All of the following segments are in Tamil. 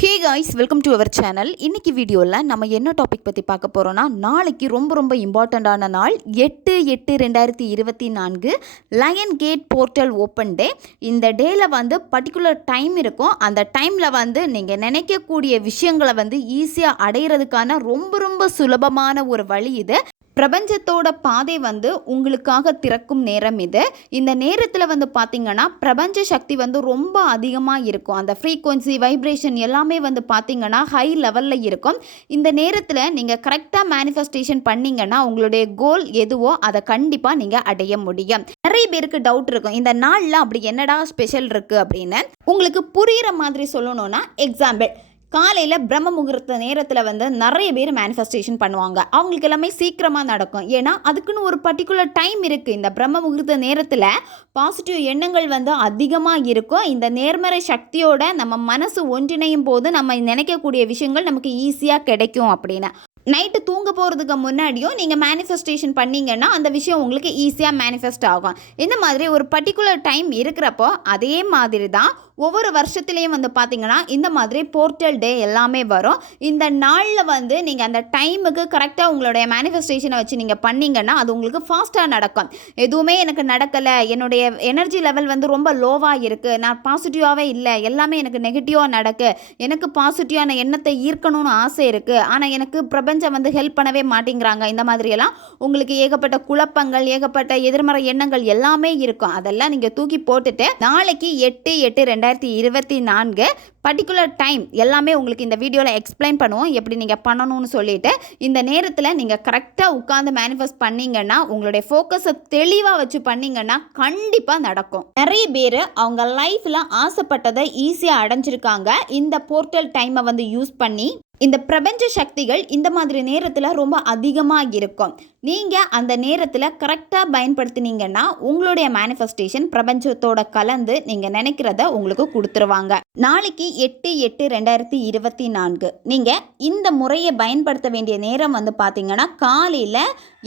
Hey guys, welcome to our channel. இன்றைக்கி வீடியோவில் நம்ம என்ன டாபிக் பற்றி பார்க்க போகிறோன்னா, நாளைக்கு ரொம்ப இம்பார்ட்டண்ட்டான நாள் 8/8/2024 lion gate portal open day. இந்த டேயில் வந்து பர்டிகுலர் டைம் இருக்கும். அந்த டைமில் வந்து நீங்கள் நினைக்கக்கூடிய விஷயங்களை வந்து ஈஸியாக அடையிறதுக்கான ரொம்ப சுலபமான ஒரு வழி இது. பிரபஞ்சத்தோட பாதை வந்து உங்களுக்காக திறக்கும் நேரம் இது. இந்த நேரத்தில் வந்து பார்த்திங்கன்னா பிரபஞ்ச சக்தி வந்து ரொம்ப அதிகமாக இருக்கும். அந்த ஃப்ரீக்வன்சி வைப்ரேஷன் எல்லாமே வந்து பார்த்திங்கன்னா ஹை லெவலில் இருக்கும். இந்த நேரத்தில் நீங்கள் கரெக்டாக மேனிஃபெஸ்டேஷன் பண்ணிங்கன்னா உங்களுடைய கோல் எதுவோ அதை கண்டிப்பாக நீங்கள் அடைய முடியும். நிறைய பேருக்கு டவுட் இருக்கும், இந்த நாளில் அப்படி என்னடா ஸ்பெஷல் இருக்குது அப்படின்னு. உங்களுக்கு புரிகிற மாதிரி சொல்லணும்னா, எக்ஸாம்பிள், காலையில் பிரம்ம முகூர்த்த நேரத்தில் வந்து நிறைய பேர் மேனிஃபெஸ்டேஷன் பண்ணுவாங்க. அவங்களுக்கு எல்லாமே சீக்கிரமாக நடக்கும். ஏன்னா அதுக்குன்னு ஒரு பர்டிகுலர் டைம் இருக்குது. இந்த பிரம்ம முகூர்த்த நேரத்தில் பாசிட்டிவ் எண்ணங்கள் வந்து அதிகமாக இருக்கும். இந்த நேர்மறை சக்தியோட நம்ம மனசு ஒன்றிணையும் போது நம்ம நினைக்கக்கூடிய விஷயங்கள் நமக்கு ஈஸியாக கிடைக்கும் அப்படின்னு. நைட்டு தூங்க போகிறதுக்கு முன்னாடியும் நீங்கள் மேனிஃபெஸ்டேஷன் பண்ணிங்கன்னா அந்த விஷயம் உங்களுக்கு ஈஸியாக மேனிஃபெஸ்ட் ஆகும். இந்த மாதிரி ஒரு பர்டிகுலர் டைம் இருக்கிறப்போ அதே மாதிரி தான் ஒவ்வொரு வருஷத்துலேயும் வந்து பார்த்திங்கன்னா இந்த மாதிரி போர்ட்டல் டே எல்லாமே வரும். இந்த நாளில் வந்து நீங்கள் அந்த டைமுக்கு கரெக்டாக உங்களுடைய மேனிஃபெஸ்டேஷனை வச்சு நீங்கள் பண்ணிங்கன்னா அது உங்களுக்கு ஃபாஸ்ட்டாக நடக்கும். எதுவுமே எனக்கு நடக்கலை, என்னுடைய எனர்ஜி லெவல் வந்து ரொம்ப லோவாக இருக்குது, நான் பாசிட்டிவாகவே இல்லை, எல்லாமே எனக்கு நெகட்டிவாக நடக்கு, எனக்கு பாசிட்டிவான எண்ணத்தை ஈர்க்கணும்னு ஆசை இருக்குது, ஆனால் எனக்கு பிரபஞ்சம் வந்து ஹெல்ப் பண்ணவே மாட்டேங்கிறாங்க. இந்த மாதிரியெல்லாம் உங்களுக்கு ஏகப்பட்ட குழப்பங்கள், ஏகப்பட்ட எதிர்மறை எண்ணங்கள் எல்லாமே இருக்கும். அதெல்லாம் நீங்கள் தூக்கி போட்டுட்டு நாளைக்கு 8/8/2024 பர்டிகுலர் டைம் எல்லாமே உங்களுக்கு இந்த வீடியோவில் எக்ஸ்பிளைன் பண்ணுவோம், எப்படி நீங்கள் பண்ணணும்னு சொல்லிட்டு. இந்த நேரத்தில் நீங்கள் கரெக்டாக உட்காந்து மேனிஃபெஸ்ட் பண்ணிங்கன்னா, உங்களுடைய ஃபோக்கஸை தெளிவாக வச்சு பண்ணிங்கன்னா கண்டிப்பாக நடக்கும். நிறைய பேர் அவங்க லைஃப்பில் ஆசைப்பட்டதை ஈஸியாக அடைஞ்சிருக்காங்க இந்த போர்ட்டல் டைமை வந்து யூஸ் பண்ணி. இந்த பிரபஞ்ச சக்திகள் இந்த மாதிரி நேரத்தில் ரொம்ப அதிகமாக இருக்கும். நீங்கள் அந்த நேரத்தில் கரெக்டாக பயன்படுத்தினீங்கன்னா உங்களுடைய மேனிஃபெஸ்டேஷன் பிரபஞ்சத்தோட கலந்து நீங்கள் நினைக்கிறத உங்களுக்கு கொடுத்துருவாங்க. நாளைக்கு 8/8/2024 நீங்கள் இந்த முறையை பயன்படுத்த வேண்டிய நேரம் வந்து பார்த்தீங்கன்னா காலையில்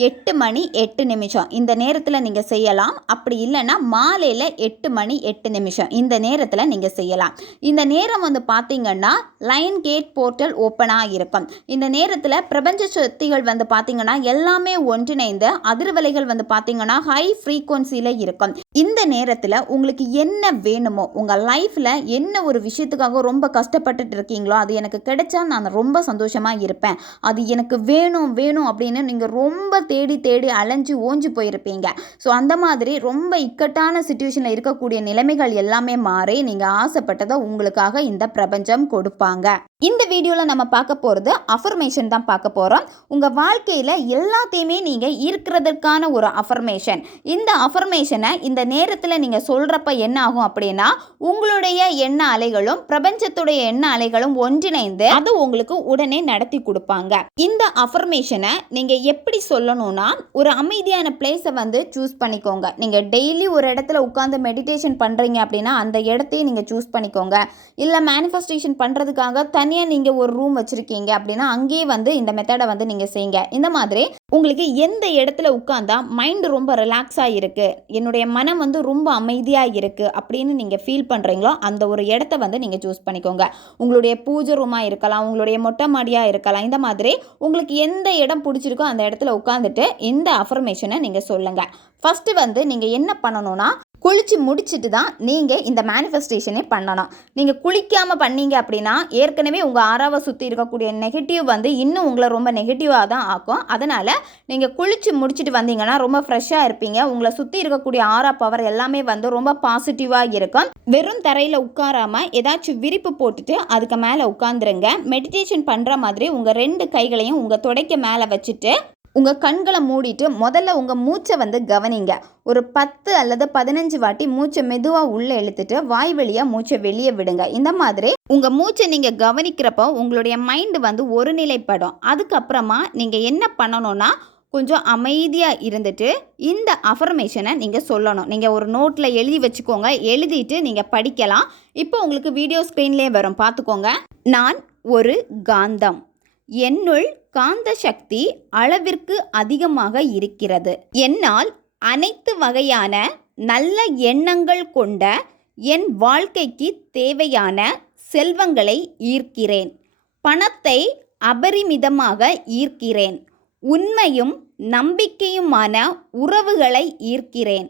8:08 இந்த நேரத்தில் நீங்கள் செய்யலாம். அப்படி இல்லைன்னா மாலையில் 8:08 இந்த நேரத்தில் நீங்கள் செய்யலாம். இந்த நேரம் வந்து பார்த்தீங்கன்னா லயன் கேட் போர்ட்டல் ஓப்பனாக இருக்கும். இந்த நேரத்தில் பிரபஞ்ச சக்திகள் வந்து பார்த்தீங்கன்னா எல்லாமே ஒன்றிணைந்து அதிர்வலைகள் வந்து பார்த்தீங்கன்னா ஹை ஃப்ரீக்வன்சியில் இருக்கும். இந்த நேரத்தில் உங்களுக்கு என்ன வேணுமோ, உங்கள் லைஃப்பில் என்ன ஒரு விஷயத்துக்காக ரொம்ப கஷ்டப்பட்டுட்டு இருக்கீங்களோ, அது எனக்கு கிடைச்சா நான் ரொம்ப சந்தோஷமாக இருப்பேன், அது எனக்கு வேணும் அப்படின்னு நீங்கள் ரொம்ப தேடி அலைஞ்சு ஓஞ்சு போயிருப்பீங்க. ஸோ அந்த மாதிரி ரொம்ப இக்கட்டான சிச்சுவேஷனில் இருக்கக்கூடிய நிலைமைகள் எல்லாமே மாறி நீங்கள் ஆசைப்பட்டதை உங்களுக்காக இந்த பிரபஞ்சம் கொடுப்பாங்க. இந்த வீடியோவில் நம்ம பார்க்க போகிறது அஃபர்மேஷன் தான் பார்க்க போகிறோம். உங்கள் வாழ்க்கையில் எல்லாத்தையுமே நீங்கள் ஈர்க்கிறதுக்கான ஒரு அஃபர்மேஷன். இந்த அஃபர்மேஷனை இந்த நேரத்தில் நீங்கள் சொல்கிறப்ப என்ன ஆகும் அப்படின்னா, உங்களுடைய எண்ண அலைகளும் பிரபஞ்சத்துடைய எண்ண அலைகளும் ஒன்றிணைந்து அது உங்களுக்கு உடனே நடத்தி கொடுப்பாங்க. இந்த அஃபர்மேஷனை நீங்கள் எப்படி சொல்லணும்னா, ஒரு அமைதியான பிளேஸை வந்து சூஸ் பண்ணிக்கோங்க. நீங்கள் டெய்லி ஒரு இடத்துல உட்காந்து மெடிடேஷன் பண்ணுறீங்க அப்படின்னா அந்த இடத்தையும் நீங்கள் சூஸ் பண்ணிக்கோங்க. இல்லை மேனிஃபெஸ்டேஷன் பண்ணுறதுக்காக தனியாக நீங்கள் ஒரு ரூம் வச்சுருக்கீங்க அப்படின்னா அங்கேயே வந்து இந்த மெத்தடை வந்து நீங்கள் செய்யுங்க. இந்த மாதிரி உங்களுக்கு எந்த இடத்துல உட்காந்தா மைண்டு ரொம்ப ரிலாக்ஸாக இருக்குது, என்னுடைய மனம் வந்து ரொம்ப அமைதியாக இருக்குது அப்படின்னு நீங்கள் ஃபீல் பண்ணுறீங்களோ அந்த ஒரு இடத்த வந்து நீங்கள் சூஸ் பண்ணிக்கோங்க. உங்களுடைய பூஜை ரூமாக இருக்கலாம், உங்களுடைய மொட்டை மாடியாக இருக்கலாம். இந்த மாதிரி உங்களுக்கு எந்த இடம் பிடிச்சிருக்கோ அந்த இடத்துல உட்காந்துட்டு இந்த அஃபர்மேஷனை நீங்கள் சொல்லுங்கள். ஃபஸ்ட்டு வந்து நீங்கள் என்ன பண்ணணும்னா, குளித்து முடிச்சுட்டு தான் நீங்கள் இந்த மேனிஃபெஸ்டேஷனே பண்ணணும். நீங்கள் குளிக்காமல் பண்ணீங்க அப்படின்னா ஏற்கனவே உங்கள் ஆறாவை சுற்றி இருக்கக்கூடிய நெகட்டிவ் வந்து இன்னும் உங்களை ரொம்ப நெகட்டிவாக தான் ஆக்கும். அதனால் நீங்கள் குளித்து முடிச்சுட்டு வந்தீங்கன்னா ரொம்ப ஃப்ரெஷ்ஷாக இருப்பீங்க. உங்களை சுற்றி இருக்கக்கூடிய ஆறா பவர் எல்லாமே வந்து ரொம்ப பாசிட்டிவாக இருக்கும். வெறும் தரையில் உட்காராமல் ஏதாச்சும் விரிப்பு போட்டுட்டு அதுக்கு மேலே உட்காந்துருங்க. மெடிடேஷன் பண்ணுற மாதிரி உங்கள் 2 கைகளையும் உங்கள் தொடைக்கு மேலே வச்சுட்டு உங்கள் கண்களை மூடிட்டு முதல்ல உங்கள் மூச்சை வந்து கவனிங்க. ஒரு 10 அல்லது 15 வாட்டி மூச்சை மெதுவாக உள்ளே இழுத்துட்டு வாய் வழியாக மூச்சை வெளியே விடுங்க. இந்த மாதிரி உங்கள் மூச்சை நீங்கள் கவனிக்கிறப்போ உங்களுடைய மைண்டு வந்து ஒருநிலைப்படும். அதுக்கப்புறமா நீங்கள் என்ன பண்ணணும்னா, கொஞ்சம் அமைதியாக இருந்துட்டு இந்த அஃபர்மேஷனை நீங்கள் சொல்லணும். நீங்கள் ஒரு நோட்டில் எழுதி வச்சுக்கோங்க. எழுதிட்டு நீங்கள் படிக்கலாம். இப்போ உங்களுக்கு வீடியோ ஸ்க்ரீன்லேயே வரும், பார்த்துக்கோங்க. நான் ஒரு காந்தம், என்னுள் காந்த சக்தி அளவிற்கு அதிகமாக இருக்கிறது. என்னால் அனைத்து வகையான நல்ல எண்ணங்கள் கொண்ட என் வாழ்க்கைக்கு தேவையான செல்வங்களை ஈர்க்கிறேன். பணத்தை அபரிமிதமாக ஈர்க்கிறேன். உண்மையும் நம்பிக்கையுமான உறவுகளை ஈர்க்கிறேன்.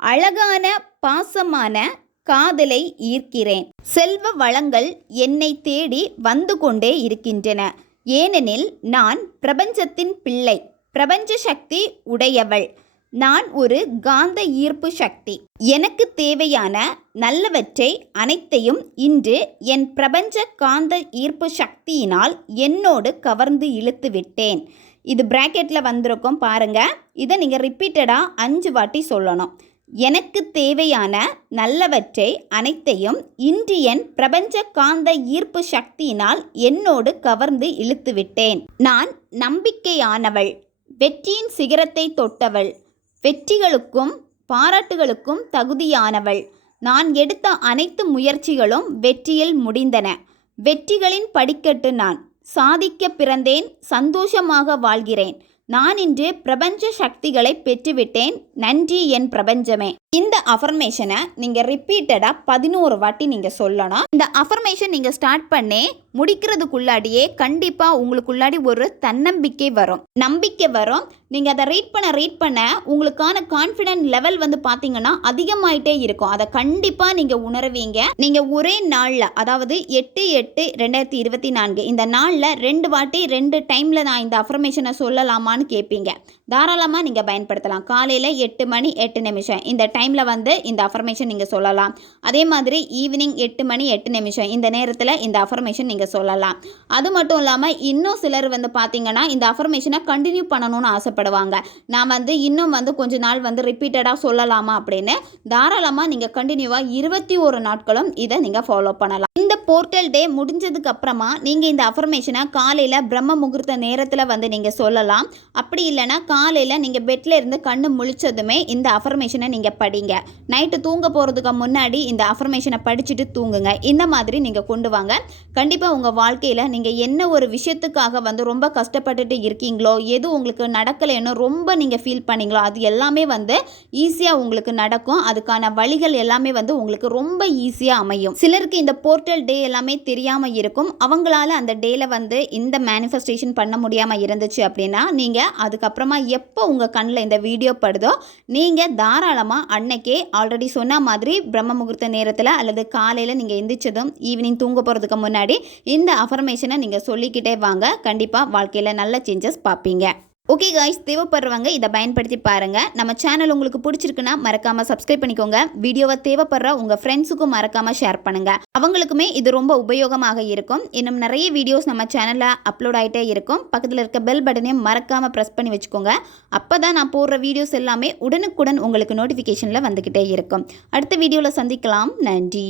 அழகான பாசமான காதலை ஈர்க்கிறேன். செல்வ வளங்கள் என்னை தேடி வந்து கொண்டே இருக்கின்றன. ஏனெனில் நான் பிரபஞ்சத்தின் பிள்ளை, பிரபஞ்ச சக்தி உடையவள். நான் ஒரு காந்த ஈர்ப்பு சக்தி. எனக்கு தேவையான நல்லவற்றை அனைத்தையும் இன்று என் பிரபஞ்ச காந்த ஈர்ப்பு சக்தியினால் என்னோடு கவர்ந்து இழுத்து விட்டேன். இது பிராக்கெட்டில் வந்திருக்கும் பாருங்க. இதை நீங்கள் ரிப்பீட்டடாக 5 வாட்டி சொல்லணும். எனக்கு தேவையான நல்லவற்றை அனைத்தையும் இன்று என் பிரபஞ்ச காந்த ஈர்ப்பு சக்தியினால் என்னோடு கவர்ந்து இழுத்து விட்டேன். நான் நம்பிக்கையானவள், வெற்றியின் சிகரத்தை தொட்டவள், வெற்றிகளுக்கும் பாராட்டுகளுக்கும் தகுதியானவள். நான் எடுத்த அனைத்து முயற்சிகளும் வெற்றியில் முடிந்தன. வெற்றிகளின் படிக்கட்டு நான். சாதிக்க பிறந்தேன், சந்தோஷமாக வாழ்கிறேன். நான் இன்று பிரபஞ்ச சக்திகளை பெற்றுவிட்டேன். நன்றி என் பிரபஞ்சமே. இந்த அஃபர்மேஷனை நீங்கள் ரிப்பீட்டடாக 11 வாட்டி நீங்கள் சொல்லணும். இந்த அஃபர்மேஷன் நீங்கள் ஸ்டார்ட் பண்ணி முடிக்கிறதுக்குள்ளாடியே கண்டிப்பாக உங்களுக்குள்ளாடி ஒரு தன்னம்பிக்கை வரும், நம்பிக்கை வரும். நீங்கள் அதை ரீட் பண்ண உங்களுக்கான கான்ஃபிடென்ட் லெவல் வந்து பார்த்தீங்கன்னா அதிகமாயிட்டே இருக்கும். அதை கண்டிப்பாக நீங்கள் உணர்வீங்க. நீங்கள் ஒரே நாளில், அதாவது 8/8/2024 இந்த நாளில் 2 வாட்டி 2 டைமில் நான் இந்த அஃபர்மேஷனை சொல்லலாமான்னு கேட்பீங்க. தாராளமாக நீங்கள் பயன்படுத்தலாம். காலையில் 8 மணி 8 நிமிஷம் இந்த டைமில் வந்து இந்த அஃபர்மேஷன் நீங்கள் சொல்லலாம். அதே மாதிரி ஈவினிங் 8 மணி 8 நிமிஷம் இந்த நேரத்தில் இந்த அஃபர்மேஷன் நீங்கள் சொல்லலாம். அது மட்டும் இல்லாமல் இன்னும் சிலர் வந்து பார்த்தீங்கன்னா இந்த அஃபர்மேஷனை கண்டினியூ பண்ணணும்னு ஆசைப்படுவாங்க. நான் வந்து இன்னும் வந்து கொஞ்ச நாள் வந்து ரிப்பீட்டடாக சொல்லலாமா அப்படின்னு. தாராளமாக நீங்கள் கண்டினியூவாக 21 நாட்களும் இதை நீங்கள் ஃபாலோ பண்ணலாம். இந்த போர்ட்டல் டே முடிஞ்சதுக்கு அப்புறமா நீங்கள் இந்த அஃபர்மேஷனை காலையில் பிரம்ம முகூர்த்த நேரத்தில் வந்து நீங்கள் சொல்லலாம். அப்படி இல்லைன்னா காலையில் நீங்கள் பெட்டில் இருந்து கண்ணு முழிச்சதுமே இந்த அஃபர்மேஷனை நீங்கள் படிங்க. நைட்டு தூங்க போகிறதுக்கு முன்னாடி இந்த அஃபர்மேஷனை படிச்சுட்டு தூங்குங்க. இந்த மாதிரி நீங்கள் கொண்டு வாங்க. கண்டிப்பாக உங்கள் வாழ்க்கையில் நீங்கள் என்ன ஒரு விஷயத்துக்காக வந்து ரொம்ப கஷ்டப்பட்டுட்டு இருக்கீங்களோ, எது உங்களுக்கு நடக்கலைன்னு ரொம்ப நீங்கள் ஃபீல் பண்ணீங்களோ அது எல்லாமே வந்து ஈஸியாக உங்களுக்கு நடக்கும். அதுக்கான வழிகள் எல்லாமே வந்து உங்களுக்கு ரொம்ப ஈஸியாக அமையும். சிலருக்கு இந்த போர்ட்டல் டே எல்லாமே தெரியாமல் இருக்கும். அவங்களால அந்த டேல வந்து இந்த மேனிஃபெஸ்டேஷன் பண்ண முடியாமல் இருந்துச்சு அப்படின்னா நீங்கள் அதுக்கப்புறமா எப்போ உங்கள் கண்ணில் இந்த வீடியோ படுதோ நீங்கள் தாராளமாக அன்னைக்கே ஆல்ரெடி சொன்ன மாதிரி பிரம்ம முகூர்த்த நேரத்தில் அல்லது காலையில் நீங்கள் எந்திரிச்சதும் ஈவினிங் தூங்க போகிறதுக்கு முன்னாடி இந்த அஃபர்மேஷனை நீங்கள் சொல்லிக்கிட்டே வாங்க. கண்டிப்பாக வாழ்க்கையில் நல்ல சேஞ்சஸ் பார்ப்பீங்க. ஓகே காய்ஸ், தேவைப்படுறவங்க இதை பயன்படுத்தி பாருங்கள். நம்ம சேனல் உங்களுக்கு பிடிச்சிருக்குன்னா மறக்காமல் சப்ஸ்கிரைப் பண்ணிக்கோங்க. வீடியோவை தேவைப்படுற உங்கள் ஃப்ரெண்ட்ஸுக்கும் மறக்காமல் ஷேர் பண்ணுங்கள். அவங்களுக்குமே இது ரொம்ப உபயோகமாக இருக்கும். இன்னும் நிறைய வீடியோஸ் நம்ம சேனலில் அப்லோட் ஆகிட்டே இருக்கும். பக்கத்தில் இருக்க பெல் பட்டனையும் மறக்காமல் ப்ரெஸ் பண்ணி வச்சுக்கோங்க. அப்போ தான் நான் போடுற வீடியோஸ் எல்லாமே உடனுக்குடன் உங்களுக்கு நோட்டிஃபிகேஷனில் வந்துக்கிட்டே இருக்கும். அடுத்த வீடியோவில் சந்திக்கலாம். நன்றி.